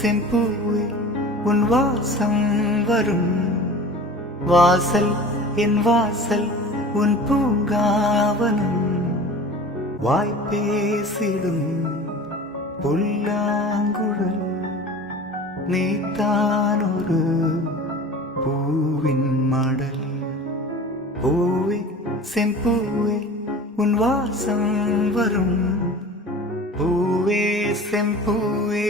செம்பூவே உன் வாசம் வரும் வாசல் என் வாசல் உன் பூங்காவனம் வாய்ப்பேசிடும் புல்லாங்குழல் நீத்தான் ஒரு பூவின் மடல் பூவே செம்பூவே உன் வாசம் வரும் பூவே செம்பூவே